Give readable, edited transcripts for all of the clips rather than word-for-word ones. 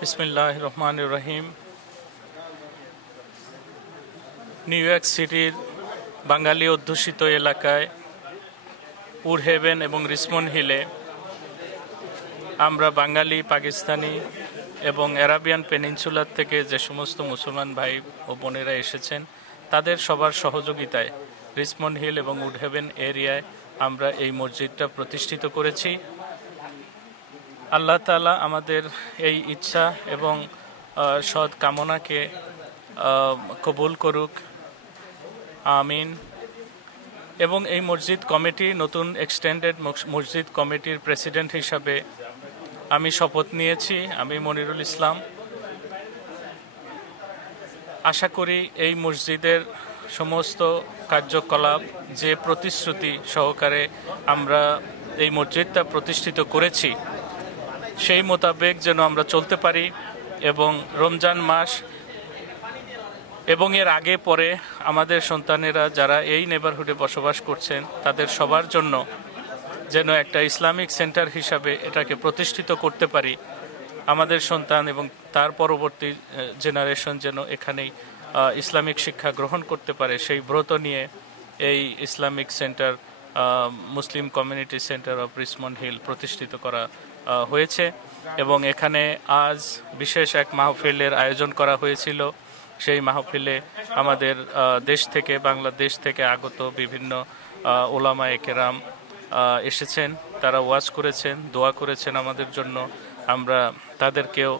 বিসমিল্লাহির রহমানির রহিম। New York সিটির বাঙালি অধ্যুষিত এলাকায় উড হেভেন এবং রিচমন্ড হিলে আমরা বাঙালি, পাকিস্তানি এবং অ্যারাবিয়ান পেনিনসুলার থেকে যে সমস্ত মুসলমান ভাই ও বোনেরা এসেছেন তাদের সবার সহযোগিতায় রিচমন্ড হিল এবং উড হেভেন এরিয়ায় আমরা এই মসজিদটা প্রতিষ্ঠিত করেছি। আল্লাহ তাআলা আমাদের এই ইচ্ছা এবং সৎ কামনাকে কবুল করুক, আমিন। এবং এই মসজিদ কমিটি, নতুন এক্সটেন্ডেড মসজিদ কমিটির প্রেসিডেন্ট হিসাবে আমি শপথ নিয়েছি, আমি মনিরুল ইসলাম। আশা করি এই মসজিদের সমস্ত কার্যকলাপ যে প্রতিশ্রুতি সহকারে আমরা এই মসজিদটা প্রতিষ্ঠিত করেছি সেই মোতাবেক যেন আমরা চলতে পারি এবং রমজান মাস এবং এর আগে পরে আমাদের সন্তানেরা যারা এই নেবারহুডে বসবাস করছেন তাদের সবার জন্য যেন একটা ইসলামিক সেন্টার হিসাবে এটাকে প্রতিষ্ঠিত করতে পারি। আমাদের সন্তান এবং তার পরবর্তী জেনারেশন যেন এখানেই ইসলামিক শিক্ষা গ্রহণ করতে পারে, সেই ব্রত নিয়ে এই Islamic centre, Muslim community centre of Richmond Hill প্রতিষ্ঠিত করা হয়েছে। এবং এখানে আজ বিশেষ এক মাহফিলের আয়োজন করা হয়েছিল। সেই মাহফিলে আমাদের দেশ থেকে, বাংলাদেশ থেকে আগত বিভিন্ন ওলামায়ে কেরাম এসেছেন, তারা ওয়াজ করেছেন, দোয়া করেছেন আমাদের জন্য। আমরা তাদেরকেও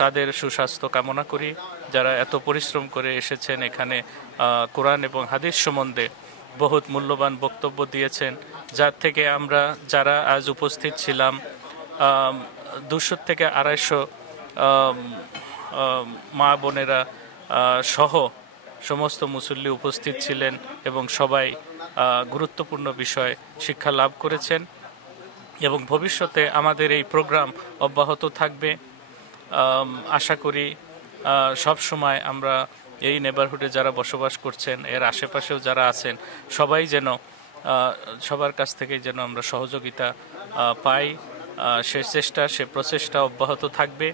তাদের সুস্বাস্থ্য কামনা করি, যারা এত পরিশ্রম করে এসেছেন এখানে কোরআন এবং হাদিস সম্বন্ধে বহুত মূল্যবান বক্তব্য দিয়েছেন, যার থেকে আমরা যারা আজ উপস্থিত ছিলাম 200 থেকে 250 মা বোনেরা সহ সমস্ত মুসল্লি উপস্থিত ছিলেন এবং সবাই গুরুত্বপূর্ণ বিষয় শিক্ষা লাভ করেছেন। এবং ভবিষ্যতে আমাদের এই প্রোগ্রাম অব্যাহত থাকবে। আশা করি সব সময় আমরা এই নেবারহুডে যারা বসবাস করছেন, এর আশেপাশেও যারা আছেন, সবাই যেন সবার কাছ থেকেই যেন আমরা সহযোগিতা পাই। সে প্রচেষ্টা অব্যাহত থাকবে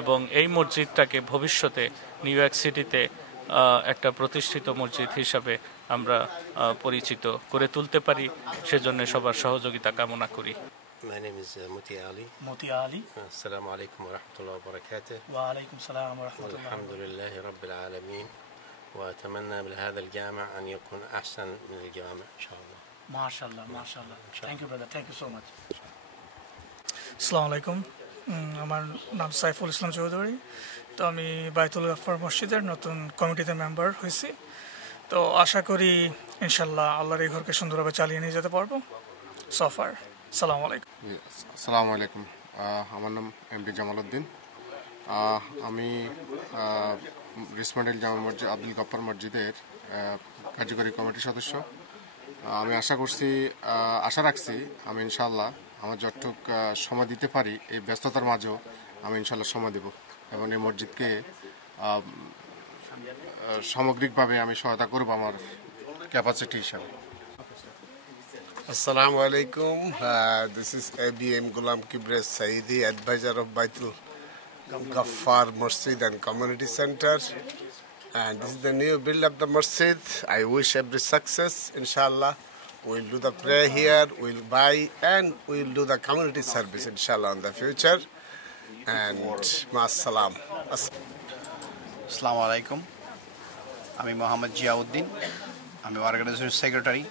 এবং এই মসজিদটাকে ভবিষ্যতে নিউ ইয়র্ক সিটিতে একটা প্রতিষ্ঠিত মসজিদ হিসাবে আমরা পরিচিত করে তুলতে পারি, সেজন্য সবার সহযোগিতা কামনা করি। My name is Muti Ali. Muti Ali. Assalamu alaikum wa rahmatullahi wa barakatuh. وعليكم السلام ورحمة الله. الحمد لله رب العالمين وأتمنى بهذا الجامع أن يكون أحسن من الجامع إن شاء الله. ما شاء الله ما شاء الله. Thank you brother. Thank you so much. আসসালামু আলাইকুম। আমার নাম সাইফুল ইসলাম চৌধুরী। তো আমি বাইতুল গাফফার মসজিদের নতুন কমিটিতে মেম্বার হয়েছি। তো আশা করি ইনশাল্লাহ আল্লাহর এই ঘরকে সুন্দরভাবে চালিয়ে নিয়ে যেতে পারবো। সফার। আসসালামু আলাইকুম। আসসালামু আলাইকুম। আমার নাম এমডি জামাল উদ্দিন। আমি রিচমন্ড হিল জামে মসজিদ আব্দুল গাফফার মসজিদের কার্যকরী কমিটির সদস্য। আমি আশা রাখছি আমি ইনশাল্লাহ আমার যতটুক সময় দিতে পারি এই ব্যস্ততার মাঝেও আমি ইনশাল্লাহ সময় দেব এবং এই মসজিদকে সামগ্রিকভাবে আমি সহায়তা করব আমার ক্যাপাসিটি হিসাবে। Assalamu alaikum. This is ABM Ghulam Kibres Saidi, advisor of Baitul Gaffar Masjid and Community Center. And this is the new build of the masjid. I wish every success, inshallah. We'll do the prayer here, we'll buy, and we'll do the community service, inshallah, in the future. And ma'as-salam. আসসালামু আলাইকুম। আমি মোহাম্মদ জিয়াউদ্দিন, আমি organisation secretary.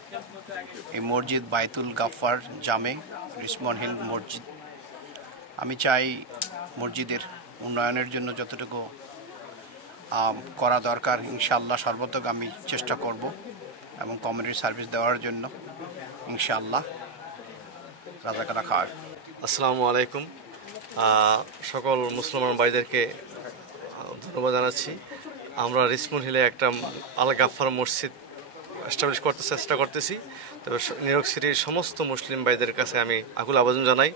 এই মসজিদ বাইতুল গাফফার জামে Richmond hill মসজিদ। আমি চাই মসজিদের উন্নয়নের জন্য যতটুকু করা দরকার ইনশাআল্লাহ সর্বতক আমি চেষ্টা করব এবং কমিউনিটি সার্ভিস দেওয়ার জন্য ইনশাআল্লাহ রাজাকারা খাওয়ার। আসসালামু আলাইকুম। সকল মুসলমান ভাইদেরকে ধন্যবাদ জানাচ্ছি। আমরা রিচমন্ড হিলে একটা আল গাফফার মসজিদ এস্টাবলিশ করতে চেষ্টা করতেছি। তবে নিউ ইয়র্ক সিটির সমস্ত মুসলিম ভাইদের কাছে আমি আকুল আবেদন জানাই,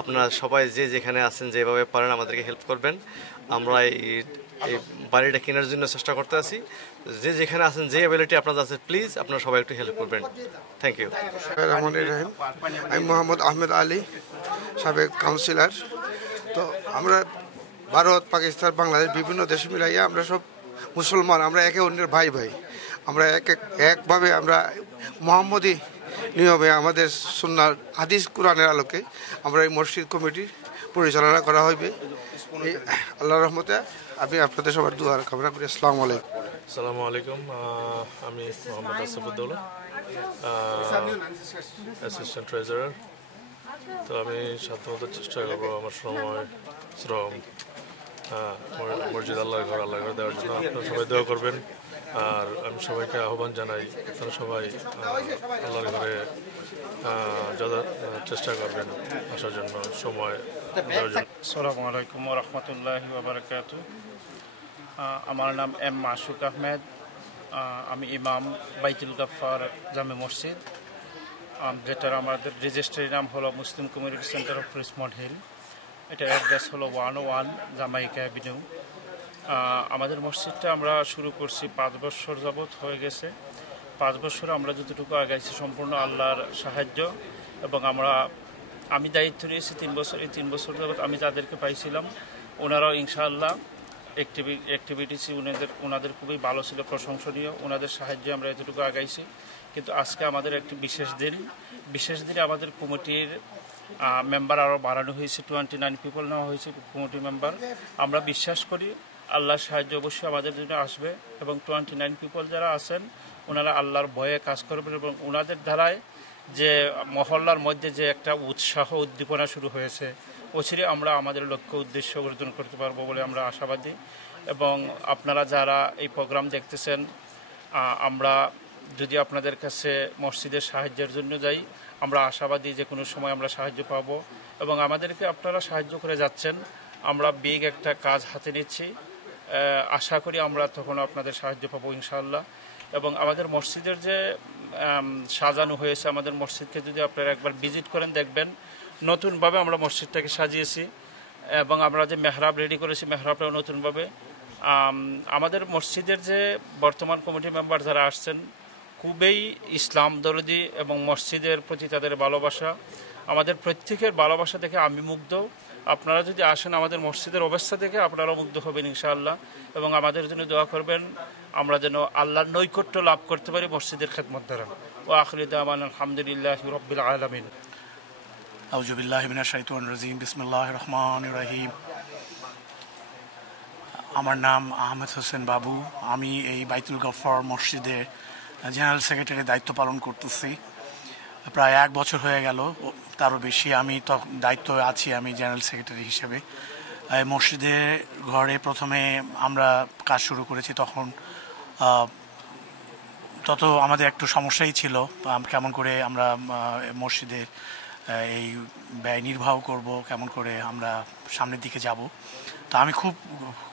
আপনারা সবাই যে যেখানে আছেন যেভাবে পারেন আমাদেরকে হেল্প করবেন। আমরা এই বাড়িটা কেনার জন্য চেষ্টা করতে আছি। যে যেখানে আছেন, যে অ্যাবিলিটি আপনাদের আছে, প্লিজ আপনারা সবাই একটু হেল্প করবেন। Thank you. আমি মোহাম্মদ আহমেদ আলী, সাবেক কাউন্সিলর। তো আমরা ভারত, পাকিস্তান, বাংলাদেশ বিভিন্ন দেশ মিলাইয়া আমরা সব মুসলমান, আমরা একে অন্যের ভাই ভাই। আমরা একভাবে আমরা মোহাম্মদী নিয়মে আমাদের সুন্নাহ হাদিস কোরআনের আলোকে আমরা এই মসজিদ কমিটি পরিচালনা করা হইবে। এই আল্লাহর রহমতে আমি আপনাদের সবার দুয়ার কামনা করি। আসসালামু আলাইকুম। আসসালামু আলাইকুম। আমি মোহাম্মদ আসিফুদ্দৌলা, অ্যাসিস্ট্যান্ট ট্রেজারার। তো আমি সাধ্যমতো চেষ্টা করবো আমার সময়, শ্রম মসজিদ আল্লাহর ঘর দেওয়ার জন্য। আপনারা সবাই দোয়া করবেন। আর আমি সবাইকে আহ্বান জানাই, আপনারা সবাই আল্লাহর ঘরে চেষ্টা করবেন আসার জন্য, সময় দেওয়ার জন্য। আসসালামু আলাইকুম ওয়া রাহমাতুল্লাহি ওয়া বারাকাতুহু। আমার নাম এম মাসুক আহমেদ। আমি ইমাম বাইতুল গাফফার জামে মসজিদ, যেটার আমাদের রেজিস্ট্রি নাম হলো Muslim community centre of Richmond Hill. এটার অ্যাড্রেস হলো 101 জামাইকা অ্যাভিনিউ। আমাদের মসজিদটা আমরা শুরু করছি 5 বছর যাবৎ হয়ে গেছে। 5 বছরে আমরা যতটুকু আগাইছি সম্পূর্ণ আল্লাহর সাহায্য। এবং আমি দায়িত্ব নিয়েছি 3 বছর। এই 3 বছর যাবৎ আমি যাদেরকে পাইছিলাম ওনারাও ইনশাআল্লাহ অ্যাক্টিভিটিস ওনাদের খুবই ভালো ছিল, প্রশংসনীয়। ওনাদের সাহায্যে আমরা এতটুকু আগাইছি। কিন্তু আজকে আমাদের একটি বিশেষ দিনে আমাদের কমিটির মেম্বার আরও বাড়ানো হয়েছে, 29 পিপল নেওয়া হয়েছে কমিটি মেম্বার। আমরা বিশ্বাস করি আল্লাহর সাহায্য অবশ্যই আমাদের জন্য আসবে এবং 29 পিপল যারা আছেন ওনারা আল্লাহর ভয়ে কাজ করবেন এবং ওনাদের দ্বারায় যে মহল্লার মধ্যে যে একটা উৎসাহ উদ্দীপনা শুরু হয়েছে, অচিরে আমরা আমাদের লক্ষ্য উদ্দেশ্য অর্জন করতে পারবো বলে আমরা আশাবাদী। এবং আপনারা যারা এই প্রোগ্রাম দেখতেছেন, আমরা যদি আপনাদের কাছে মসজিদের সাহায্যের জন্য যাই, আমরা আশাবাদী যে কোনো সময় আমরা সাহায্য পাবো এবং আমাদেরকে আপনারা সাহায্য করে যাচ্ছেন। আমরা বিগ একটা কাজ হাতে নিচ্ছি, আশা করি আমরা তখন আপনাদের সাহায্য পাবো ইনশাআল্লাহ। এবং আমাদের মসজিদের যে সাজানো হয়েছে, আমাদের মসজিদকে যদি আপনারা একবার ভিজিট করেন দেখবেন নতুনভাবে আমরা মসজিদটাকে সাজিয়েছি এবং আমরা যে মেহরাব রেডি করেছি মেহরাবটাও নতুনভাবে। আমাদের মসজিদের যে বর্তমান কমিটি মেম্বার যারা আসছেন খুবই ইসলাম দরদি এবং মসজিদের প্রতি তাদের ভালোবাসা, আমাদের প্রত্যেকের ভালোবাসা দেখে আমি মুগ্ধ। আপনারা যদি আসেন আমাদের মসজিদের অবস্থা দেখে আপনারাও মুগ্ধ হবেন ইনশাআল্লাহ। এবং আমাদের জন্য দোয়া করবেন আমরা যেন আল্লাহর নৈকট্য লাভ করতে পারি মসজিদের খেদমত দ্বারা। ওয়া আখিরু দাওয়ানা আলহামদুলিল্লাহি রাব্বিল আলামিন। আউযু বিল্লাহি মিনাশ শাইতানির রাজিম। বিসমিল্লাহির রহমানির রহিম। আমার নাম আহমেদ হোসেন বাবু। আমি এই বাইতুল গাফফার মসজিদের জেনারেল সেক্রেটারির দায়িত্ব পালন করতেছি। প্রায় 1 বছর হয়ে গেল, তারও বেশি আমি দায়িত্ব আছি আমি জেনারেল সেক্রেটারি হিসেবে। মসজিদের ঘরে প্রথমে আমরা কাজ শুরু করেছি, তত আমাদের একটু সমস্যাই ছিল কেমন করে আমরা মসজিদের এই ব্যয় নির্বাহ করব, কেমন করে আমরা সামনের দিকে যাব। তো আমি খুব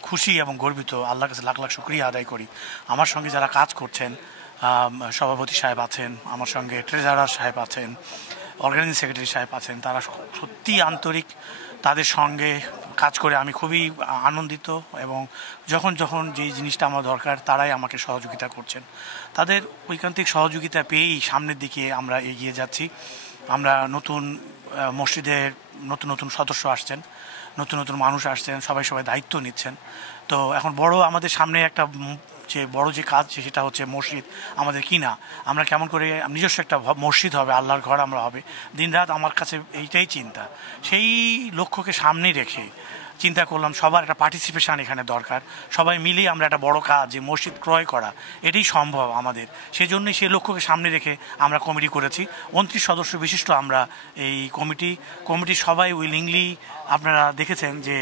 খুশি এবং গর্বিত, আল্লাহর কাছে লাখ লাখ শুকরিয়া আদায় করি। আমার সঙ্গে যারা কাজ করছেন, সভাপতি সাহেব আছেন, আমার সঙ্গে ট্রেজারার সাহেব আছেন, অর্গানাইজিং সেক্রেটারি সাহেব আছেন, তারা সত্যি আন্তরিক। তাদের সঙ্গে কাজ করে আমি খুবই আনন্দিত এবং যখন যে জিনিসটা আমার দরকার তারাই আমাকে সহযোগিতা করছেন। তাদের ঐকান্তিক সহযোগিতা পেয়েই সামনের দিকে আমরা এগিয়ে যাচ্ছি। আমরা মসজিদের নতুন সদস্য আসছেন, নতুন মানুষ আসছেন, সবাই দায়িত্ব নিচ্ছেন। তো এখন আমাদের সামনে একটা বড় যে কাজ সেটা হচ্ছে মসজিদ আমাদের কিনা, আমরা কেমন করে নিজস্ব একটা মসজিদ হবে, আল্লাহর ঘর আমরা হবে। দিনরাত আমার কাছে এইটাই চিন্তা। সেই লক্ষ্যকে সামনে রেখে চিন্তা করলাম সবার একটা পার্টিসিপেশন এখানে দরকার। সবাই মিলেই আমরা একটা বড় কাজ, যে মসজিদ ক্রয় করা, এটাই সম্ভব আমাদের। সেই জন্যই সেই লক্ষ্যকে সামনে রেখে আমরা কমিটি করেছি। 29 সদস্য বিশিষ্ট আমরা এই কমিটি সবাই উইলিংলি, আপনারা দেখেছেন যে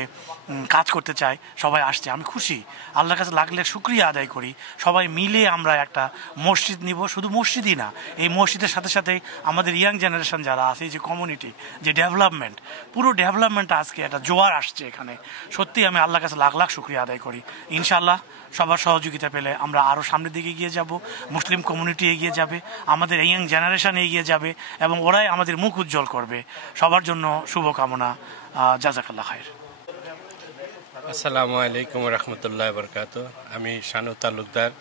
কাজ করতে চায়, সবাই আসছে। আমি খুশি, আল্লাহর কাছে লাখ লাখ শুকরিয়া আদায় করি। সবাই মিলে আমরা একটা মসজিদ নিব। শুধু মসজিদই না, এই মসজিদের সাথে সাথে আমাদের ইয়াং জেনারেশন যারা আছে, যে কমিউনিটি, যে ডেভেলপমেন্ট, পুরো ডেভেলপমেন্টটা আজকে একটা জোয়ার আসছে এখানে। সত্যি আমি আল্লাহর কাছে লাখ লাখ শুকরিয়া আদায় করি। ইনশাআল্লাহ সবার সহযোগিতা পেলে আমরা আরও সামনের দিকে এগিয়ে যাব, মুসলিম কমিউনিটি এগিয়ে যাবে, আমাদের ইয়াং জেনারেশন এগিয়ে যাবে এবং ওরাই আমাদের মুখ উজ্জ্বল করবে। সবার জন্য শুভকামনা। জাযাকাল্লাহ খায়ের। আসসালামু আলাইকুম রহমতুল্লাহ বরকাত। আমি শানু তালুকদার,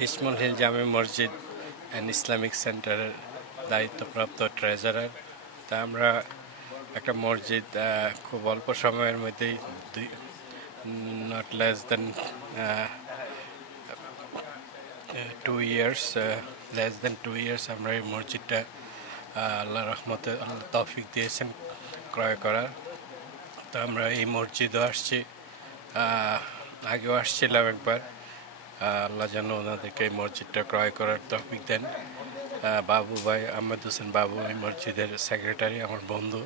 রিসমন্ড হিল জামে মসজিদ অ্যান্ড ইসলামিক সেন্টারের দায়িত্বপ্রাপ্ত ট্রেজারার। তা আমরা একটা মসজিদ খুব অল্প সময়ের মধ্যেই not less than 2 years less than 2 years আমরা এই মসজিদটা আল্লাহ রহমতে আল্লাহ তৌফিক দিয়েছেন ক্রয় করার। তো আমরা এই মসজিদও আসছি, আগেও আসছিলাম একবার। আল্লাহ যেন ওনাদেরকে এই মসজিদটা ক্রয় করার তৌফিক দেন। বাবু ভাই আহমেদ হোসেন বাবু এই মসজিদের সেক্রেটারি, আমার বন্ধু,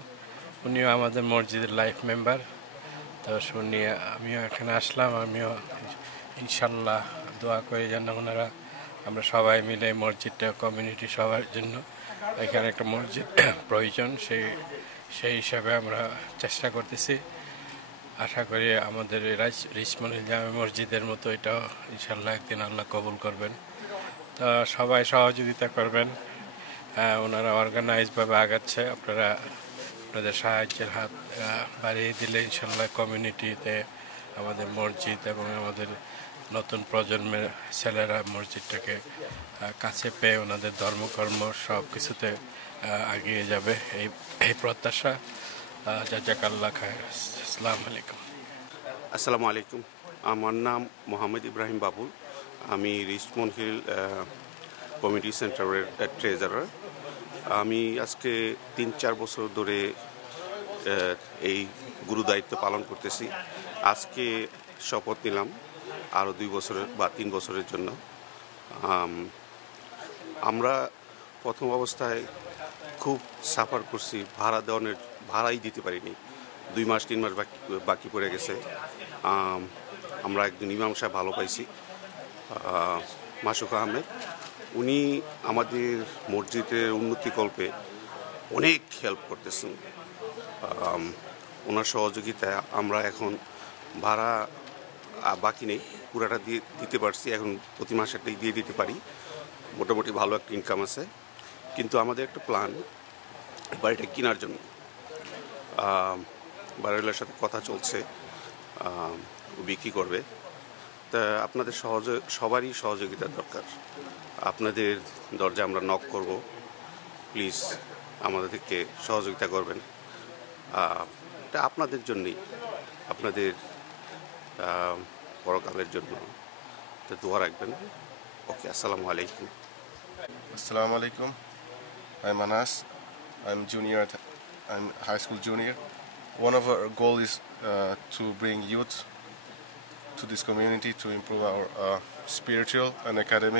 উনিও আমাদের মসজিদের লাইফ মেম্বার। তো শুনিয়ে আমিও এখানে আসলাম, আমিও ইনশাল্লাহ দোয়া করি যেন ওনারা আমরা সবাই মিলে এই মসজিদটা কমিউনিটি সবার জন্য এখানে একটা মসজিদ প্রয়োজন, সেই হিসাবে আমরা চেষ্টা করতেছি। আশা করি আমাদের রিচমন্ড হিল জামে মসজিদের মতো এটাও ইনশাল্লাহ একদিন আল্লাহ কবুল করবেন। তো সবাই সহযোগিতা করবেন, ওনারা অর্গানাইজভাবে আগাচ্ছে, আপনাদের সাহায্যের হাত বাড়িয়ে দিলে ইনশাল্লাহ কমিউনিটিতে আমাদের মসজিদ এবং আমাদের নতুন প্রজন্মের ছেলেরা মসজিদটাকে কাছে পেয়ে ওনাদের ধর্মকর্ম সব কিছুতে এগিয়ে যাবে, এই প্রত্যাশা। জাজাকাল্লাহ খায়ের। আসসালামু আলাইকুম। আসসালামু আলাইকুম, আমার নাম মোহাম্মদ ইব্রাহিম বাবুল, আমি রিচমন্ড হিল কমিউনিটি সেন্টারের ট্রেজারার। আমি আজকে 3-4 বছর ধরে এই গুরু দায়িত্ব পালন করতেছি। আজকে শপথ নিলাম আরও 2 বছরের বা 3 বছরের জন্য। আমরা প্রথম অবস্থায় খুব সাফার করছি, ভাড়াই দিতে পারিনি, 2 মাস 3 মাস বাকি পড়ে গেছে। আমরা একজন ইমাম সাহেব ভালো পাইছি, মাসুক আহমেদ, উনি আমাদের মসজিদের উন্নতিকল্পে অনেক হেল্প করতেছেন। ওনার সহযোগিতায় আমরা এখন ভাড়া বাকি নেই, পুরাটা দিতে পারছি, এখন প্রতি মাসেরটাই দিয়ে দিতে পারি, মোটামুটি ভালো একটা ইনকাম আছে। কিন্তু আমাদের একটা প্ল্যান বাড়িটা কেনার জন্য, বাড়িওয়ালার সাথে কথা চলছে, বিক্রি করবে। তা আপনাদের সবারই সহযোগিতা দরকার। আপনাদের দরজা আমরা নক করব, প্লিজ আমাদেরকে সহযোগিতা করবেন। এটা আপনাদের জন্যই, আপনাদের পরকালের জন্য, তো দোয়া রাখবেন। ওকে, আসসালামু আলাইকুম। Assalamu alaikum. I'm Anas. I'm high school junior. One of our goal is to bring youth to this community to improve our spiritual and academic